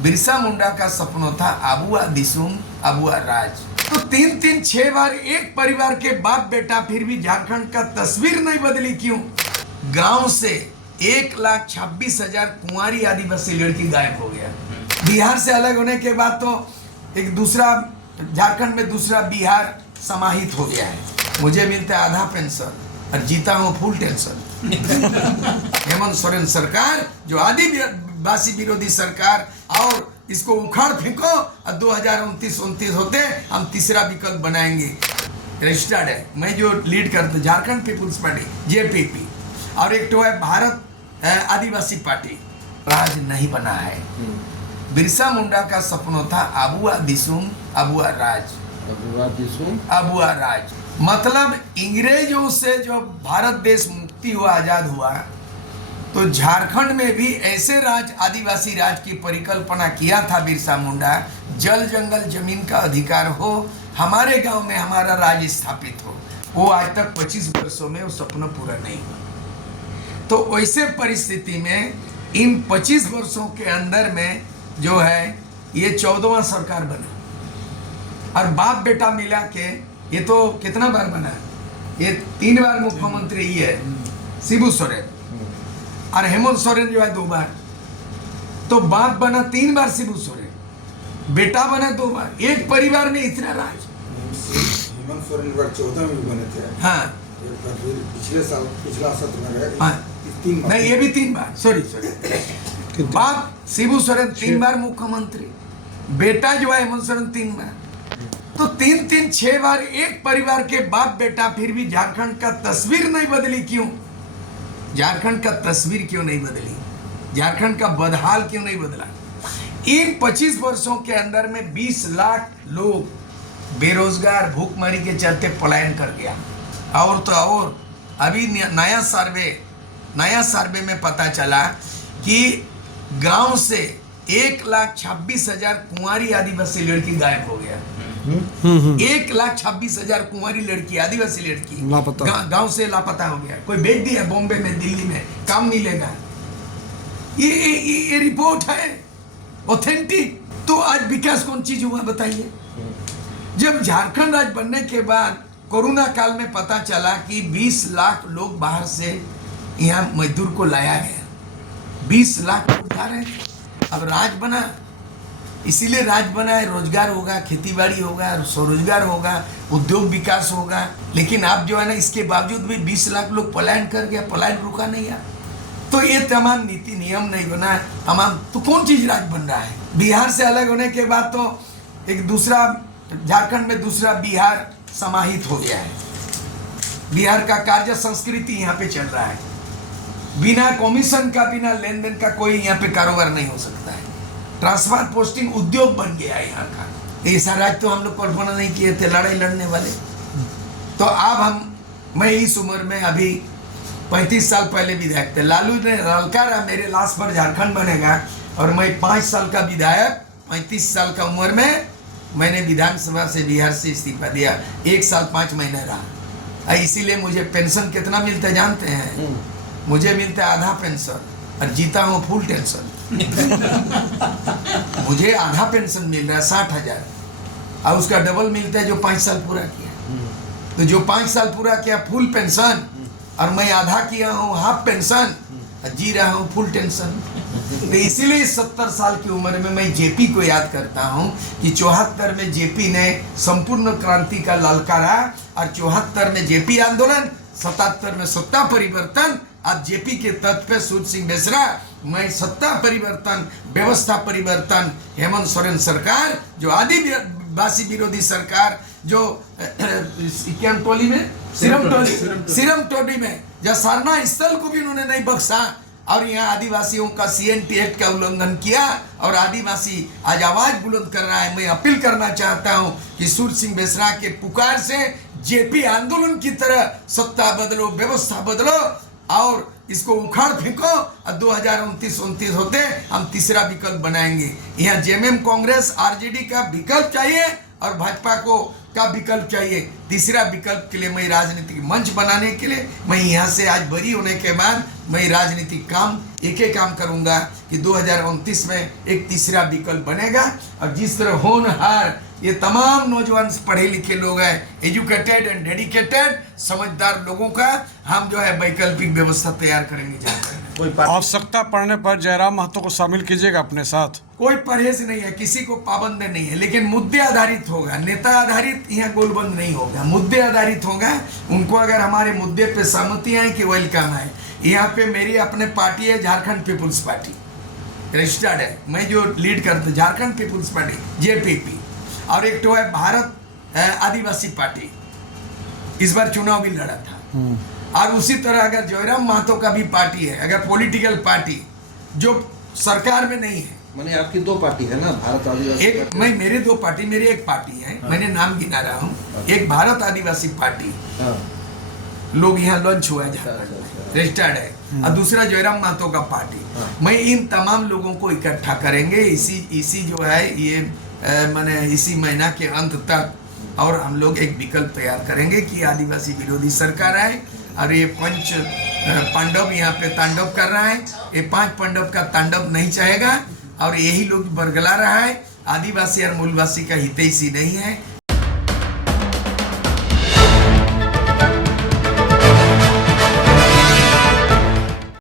बिरसा मुंडा का सपना था आबुआ दिसुम आबुआ राज। तो 3-6 बार एक परिवार के बाप बेटा, फिर भी झारखंड का तस्वीर नहीं बदली क्यों? गांव से 1,26,000 कुंवारी आदिवासी लड़की गायब हो गया। बिहार से अलग होने के बाद तो एक दूसरा झारखंड में दूसरा बिहार समाहित हो गया है। मुझे मिलता है आधा पेंशन और जीता हूँ फुल टेंशन। हेमंत सोरेन सरकार जो आदिवासी विरोधी सरकार, और इसको उखाड़ फेंको और 2029 होते हम तीसरा विकल्प बनाएंगे। रजिस्टर्ड है, मैं जो लीड करता हूँ झारखंड पीपुल्स पार्टी JPP, और एक तो है भारत आदिवासी पार्टी। राज नहीं बना है। बिरसा मुंडा का सपना था आबुआ दिसुम आबुआ राज। आबुआ दिसुम आबुआ राज मतलब अंग्रेजों से जो भारत देश मुक्ति हुआ, आजाद हुआ, तो झारखंड में भी ऐसे राज, आदिवासी राज की परिकल्पना किया था बिरसा मुंडा। जल जंगल जमीन का अधिकार हो, हमारे गांव में हमारा राज स्थापित हो। वो आज तक 25 वर्षों में वो सपना पूरा नहीं हुआ। तो वैसे परिस्थिति में इन 25 वर्षों के अंदर में जो है ये 14वां सरकार बना, और बाप बेटा मिला के ये तो कितना बार बना? ये 3 बार मुख्यमंत्री ये है शिबू सोरेन, और हेमंत सोरेन जो है 2 बार। तो बाप बना 3 बार शिबू सोरेन, बेटा बना 2 बार। एक परिवार में इतना राज। हेमंत सोरेन 14 में भी बने थे। हाँ, पिछला सत्र में गए। हाँ, 3 बार। नहीं ये भी 3 बार, सॉरी। बाप शिबू सोरेन 3 बार मुख्यमंत्री, बेटा जो है हेमंत सोरेन 3 बार। तो 3-6 बार एक परिवार के बाप बेटा, फिर भी झारखंड का तस्वीर नहीं बदली क्यों? झारखंड का तस्वीर क्यों नहीं बदली? झारखंड का बदहाल क्यों नहीं बदला? इन 25 वर्षों के अंदर में 20 लाख लोग बेरोजगार, भूखमरी के चलते पलायन कर गया। और तो और अभी नया सर्वे में पता चला कि गांव से 1,26,000 कुंवारी आदिवासी लड़की गायब हो गया। 1,26,000 कुंवारी लड़की, आदिवासी लड़की गांव से लापता हो गया। कोई भेज दिया बॉम्बे में, दिल्ली में, काम मिलेगा। ये रिपोर्ट है ऑथेंटिक। तो आज विकास कौन चीज हुआ बताइए? जब झारखंड राज्य बनने के बाद कोरोना काल में पता चला कि 20 लाख लोग बाहर से यहाँ मजदूर को लाया गया। 20 लाख लोग जा रहे हैं। अब राज बना, इसीलिए राज बना है। रोजगार होगा, खेतीबाड़ी होगा, स्वरोजगार होगा, उद्योग विकास होगा। लेकिन आप जो है ना, इसके बावजूद भी 20 लाख लोग पलायन कर गया, पलायन रुका नहीं है। तो ये तमाम नीति नियम नहीं बना है, तमाम। तो कौन चीज राज बन रहा है? बिहार से अलग होने के बाद तो एक दूसरा झारखंड में दूसरा बिहार समाहित हो गया है। बिहार का कार्य संस्कृति यहाँ पे चल रहा है। बिना कमीशन का, बिना लेन देन का कोई यहाँ पे कारोबार नहीं हो सकता है। ट्रांसफर पोस्टिंग उद्योग बन गया है यहाँ का। ऐसा राज्य तो हम लोग कल्पना नहीं किए थे, लड़ाई लड़ने वाले। तो अब मैं इस उम्र में, अभी 35 साल पहले विधायक थे, लालू ने ललकारा मेरे लाश पर झारखंड बनेगा, और मैं 5 साल का विधायक, 35 साल का उम्र में मैंने विधानसभा से बिहार से इस्तीफा दिया। 1 साल 5 महीने रहा। इसीलिए मुझे पेंशन कितना मिलता है जानते हैं? मुझे मिलता है आधा पेंशन और जीता हूँ फुल टेंशन। मुझे आधा पेंशन मिल रहा है 60,000, और उसका डबल मिलता है जो 5 साल पूरा किया। तो जो 5 साल पूरा किया फुल पेंशन, और मैं आधा किया हूँ हाफ पेंशन, और जी रहा हूँ फुल टेंशन। तो इसीलिए 70 साल की उम्र में मैं JP को याद करता हूँ कि 74 में JP ने संपूर्ण क्रांति का ललकारा, और 74 में JP आंदोलन, 77 में सत्ता परिवर्तन। अब JP के तत्व पे सूर्य सिंह बेसरा, मैं सत्ता परिवर्तन, व्यवस्था परिवर्तन। हेमंत सोरेन सरकार जो आदिवासी विरोधी सरकार, जो टोली में सिरम टोली में जो सरना स्थल को भी उन्होंने नहीं बख्शा, और यहाँ आदिवासियों का CNT एक्ट का उल्लंघन किया, और आदिवासी आज आवाज बुलंद कर रहा है। मैं अपील करना चाहता हूँ कि सूर्य सिंह बेसरा के पुकार से JP आंदोलन की तरह सत्ता बदलो, व्यवस्था बदलो, और इसको उखाड़ फेंको, और 2029 होते हम तीसरा विकल्प बनाएंगे। यहाँ JMM कांग्रेस RJD का विकल्प चाहिए, और भाजपा को का विकल्प चाहिए। तीसरा विकल्प के लिए मैं राजनीतिक मंच बनाने के लिए, मैं यहाँ से आज बरी होने के बाद मैं राजनीतिक काम एक ही काम करूंगा कि 2029 में एक तीसरा विकल्प बनेगा। और जिस तरह होनहार ये तमाम नौजवान पढ़े लिखे लोग हैं, एजुकेटेड एंड डेडिकेटेड समझदार लोगों का हम जो है वैकल्पिक व्यवस्था तैयार करेंगे जाकर। आवश्यकता पड़ने पर जयराम महतो को शामिल कीजिएगा अपने साथ। कोई परहेज नहीं है, किसी को पाबंद नहीं है, लेकिन मुद्दे आधारित होगा, नेता आधारित यहाँ गोलबंद नहीं होगा, मुद्दे आधारित होगा। उनको अगर हमारे मुद्दे पे सहमति है कि वेलकम है। यहाँ पे मेरी अपने पार्टी है झारखंड पीपुल्स पार्टी, रजिस्टर्ड है, मैं जो लीड करता झारखंड पीपुल्स पार्टी JPP, और एक तो है भारत आदिवासी पार्टी, इस बार चुनाव भी लड़ा था। और उसी तरह अगर जयराम महतो का भी पार्टी है, अगर पॉलिटिकल पार्टी जो सरकार में नहीं है, माने आपकी दो पार्टी है ना, भारत आदिवासी एक पार्टी। मैं मेरे दो पार्टी, मेरी एक पार्टी है, मैंने नाम गिना रहा हूँ, एक भारत आदिवासी पार्टी, लोग यहाँ लॉन्च हुआ है झारखंड, रजिस्टर्ड है, और दूसरा जयराम महतो का पार्टी। मैं इन तमाम लोगों को इकट्ठा करेंगे इसी जो है ये मैंने इसी महीना के अंत तक, और हम लोग एक विकल्प तैयार करेंगे कि आदिवासी विरोधी सरकार आए और ये पंच पांडव यहाँ पे तांडव कर रहा है, ये 5 पांडव का तांडव नहीं चाहेगा, और यही लोग बरगला रहा है। आदिवासी और मूलवासी का हितैषी नहीं है।